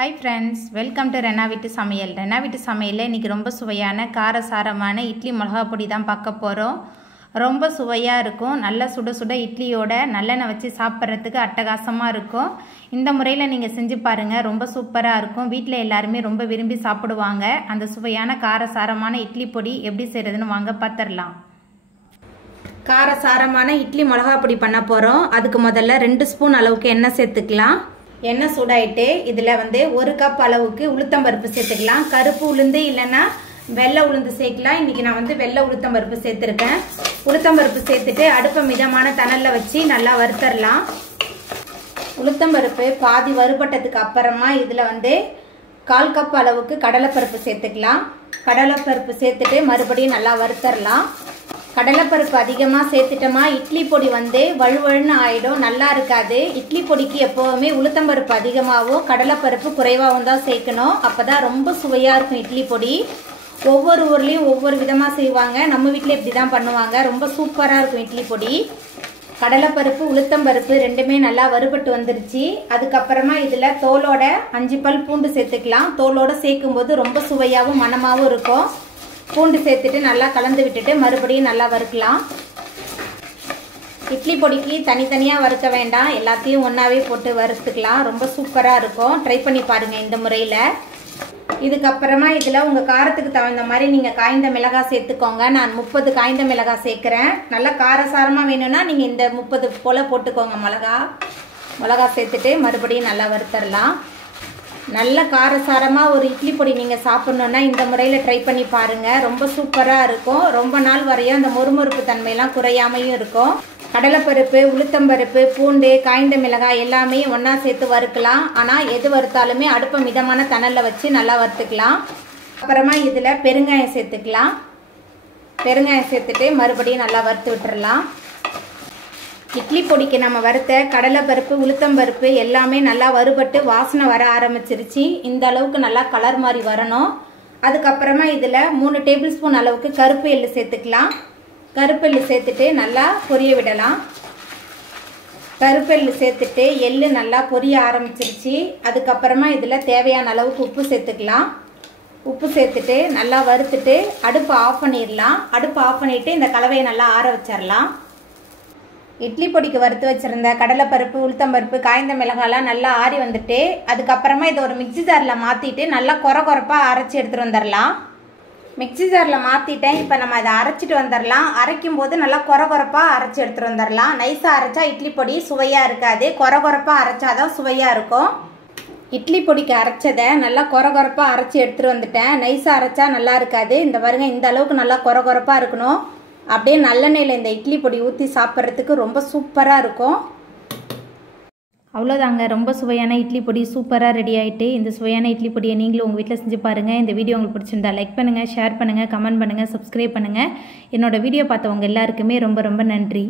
Hi friends, welcome to Renna Veetu Samayal. Renna Veetu Samayal இன்னைக்கு ரொம்ப சுவையான காரசாரமான இட்லி மிளகாய் பொடி தான் பார்க்க போறோம். ரொம்ப சுவையா இருக்கும். நல்ல சுட சுட இட்லியோட நல்லெண்ணெய் வச்சு சாப்பிட்றதுக்கு அட்டகாசமா இருக்கும். இந்த முறையில நீங்க செஞ்சு பாருங்க. ரொம்ப சூப்பரா இருக்கும். வீட்ல எல்லாரும் ரொம்ப விரும்பி சாப்பிடுவாங்க. அந்த சுவையான காரசாரமான இட்லி பொடி எப்படி செய்யறதுன்னு வாங்க பாத்துறலாம். காரசாரமான இட்லி மிளகாய் பொடி பண்ண போறோம். அதுக்கு முதல்ல 2 ஸ்பூன் அளவுக்கு எண்ணெய் சேர்த்துக்கலாம். எண்ணெய் சூடாயிட்டு இதில் ஒரு கப் அளவுக்கு உளுத்தம்பருப்பு சேர்த்துக்கலாம். கருப்பு உளுந்து இல்லைன்னா வெள்ளை உளுந்து சேர்க்கலாம். இன்றைக்கி நான் வெள்ளை உளுத்தம்பருப்பு சேர்த்துருக்கேன். உளுத்தம்பருப்பு சேர்த்துட்டு அடுப்பை மிதமான தணலில் வச்சு நல்லா வறுத்தரலாம். உளுத்தம்பருப்பு பாதி வறுபட்டதுக்கு அப்புறமா இதில் 1/4 கப் அளவுக்கு கடலைப்பருப்பு சேர்த்துக்கலாம். கடலைப்பருப்பு சேர்த்துட்டு மறுபடியும் நல்லா வறுத்தரலாம். கடலைப்பருப்பு அதிகமாக சேர்த்துட்டோமா இட்லி பொடி வழுவழுன்னு ஆகிடும், நல்லா இருக்காது. இட்லி பொடிக்கு எப்போவுமே உளுத்தம்பருப்பு அதிகமாகவும் கடலைப்பருப்பு குறைவாகவும் தான் சேர்க்கணும். அப்போ தான் ரொம்ப சுவையாக இருக்கும் இட்லி பொடி. ஒவ்வொரு ஊர்லேயும் ஒவ்வொரு விதமாக செய்வாங்க. நம்ம வீட்டில் இப்படி தான் பண்ணுவாங்க. ரொம்ப சூப்பராக இருக்கும் இட்லி பொடி. கடலைப்பருப்பு உளுத்தம்பருப்பு ரெண்டுமே நல்லா வறுபட்டு வந்துருச்சு. அதுக்கப்புறமா இதில் தோலோட 5 பல் பூண்டு சேர்த்துக்கலாம். தோலோடு சேர்க்கும்போது ரொம்ப சுவையாகவும் மணமாகவும் இருக்கும். பூண்டு சேர்த்துட்டு நல்லா கலந்து விட்டுட்டு மறுபடியும் நல்லா வறுக்கலாம். இட்லி பொடிக்கு தனித்தனியாக வறுக்க வேண்டாம், எல்லாத்தையும் ஒன்றாவே போட்டு வறுத்துக்கலாம். ரொம்ப சூப்பராக இருக்கும். ட்ரை பண்ணி பாருங்கள் இந்த முறையில். இதுக்கப்புறமா இதில் உங்கள் காரத்துக்கு தகுந்த மாதிரி நீங்கள் காய்ந்த மிளகாய் சேர்த்துக்கோங்க. நான் 30 காய்ந்த மிளகாய் சேர்க்குறேன். நல்லா காரசாரமாக வேணும்னா நீங்கள் இந்த 30 போல் போட்டுக்கோங்க. மிளகாய் சேர்த்துட்டு மறுபடியும் நல்லா வறுத்தரலாம். நல்ல காரசாரமாக ஒரு இட்லி பொடி நீங்கள் சாப்பிட்ணுன்னா இந்த முறையில் ட்ரை பண்ணி பாருங்கள். ரொம்ப சூப்பராக இருக்கும். ரொம்ப நாள் வரையும் அந்த மொறுமொறுப்பு தன்மையெல்லாம் குறையாமையும் இருக்கும். கடலைப்பருப்பு உளுத்தம்பருப்பு பூண்டு காய்ந்த மிளகாய் எல்லாமே ஒன்றா சேர்த்து வறுக்கலாம். ஆனால் எது வறுத்தாலுமே அடுப்பை மிதமான தணலில் வச்சு நல்லா வறுத்துக்கலாம். அப்புறமா இதில் பெருங்காயம் சேர்த்துக்கலாம். பெருங்காயம் சேர்த்துட்டு மறுபடியும் நல்லா வறுத்து விட்டுறலாம். இட்லி பொடிக்கு நம்ம வறுத்த கடலைப்பருப்பு உளுத்தம்பருப்பு எல்லாமே நல்லா வறுபட்டு வாசனை வர ஆரம்பிச்சிருச்சு. இந்த அளவுக்கு நல்லா கலர் மாதிரி வரணும். அதுக்கப்புறமா இதில் 3 டேபிள் ஸ்பூன் அளவுக்கு கருப்பு எள்ளு சேர்த்துக்கலாம். கருப்பு எள்ளு சேர்த்துட்டு நல்லா பொரிய விடலாம். கருப்பு எள்ளு சேர்த்துட்டு எள்ளு நல்லா பொரிய ஆரம்பிச்சிருச்சு. அதுக்கப்புறமா இதில் தேவையான அளவுக்கு உப்பு சேர்த்துக்கலாம். உப்பு சேர்த்துட்டு நல்லா வறுத்துட்டு அடுப்பை ஆஃப் பண்ணிடலாம். அடுப்பை ஆஃப் பண்ணிவிட்டு இந்த கலவையை நல்லா ஆற வச்சிடலாம். இட்லி பொடிக்கு வறுத்து வச்சுருந்த கடலைப்பருப்பு உளுத்தம்பருப்பு காய்ந்த மிளகாலாம் நல்லா ஆறி வந்துட்டு அதுக்கப்புறமா இதை ஒரு மிக்சி ஜாரில் மாற்றிட்டு நல்லா கொரப்பாக அரைச்சி எடுத்துகிட்டு வந்துடலாம். மிக்சி ஜாரில் மாற்றிட்டேன். இப்போ நம்ம அதை அரைச்சிட்டு வந்துடலாம். அரைக்கும் போது நல்லா கொரப்பாக அரைச்சி எடுத்துகிட்டு வந்துடலாம். நைஸாக அரைச்சா இட்லி பொடி சுவையாக இருக்காது. கொரப்பாக அரைச்சாதான் சுவையாக இருக்கும். இட்லி பொடிக்கு அரைச்சதை நல்லா கொரப்பாக அரைச்சி எடுத்துகிட்டு வந்துட்டேன். நைஸாக அரைச்சா நல்லா இருக்காது. இந்த பாருங்க, இந்த அளவுக்கு நல்லா கொரப்பாக இருக்கணும். அப்படியே நல்லெண்ணெயில் இந்த இட்லி பொடி ஊற்றி சாப்பிட்றதுக்கு ரொம்ப சூப்பராக இருக்கும். அவ்வளோதாங்க, ரொம்ப சுவையான இட்லி பொடி சூப்பராக ரெடி ஆகிட்டு. இந்த சுவையான இட்லி பொடியை நீங்களும் உங்கள் வீட்டில் செஞ்சு பாருங்கள். இந்த வீடியோ உங்களுக்கு பிடிச்சிருந்தா லைக் பண்ணுங்கள், ஷேர் பண்ணுங்கள், கமெண்ட் பண்ணுங்கள், சப்ஸ்கிரைப் பண்ணுங்கள். என்னோடய வீடியோ பார்த்தவங்க எல்லாருக்குமே ரொம்ப ரொம்ப நன்றி.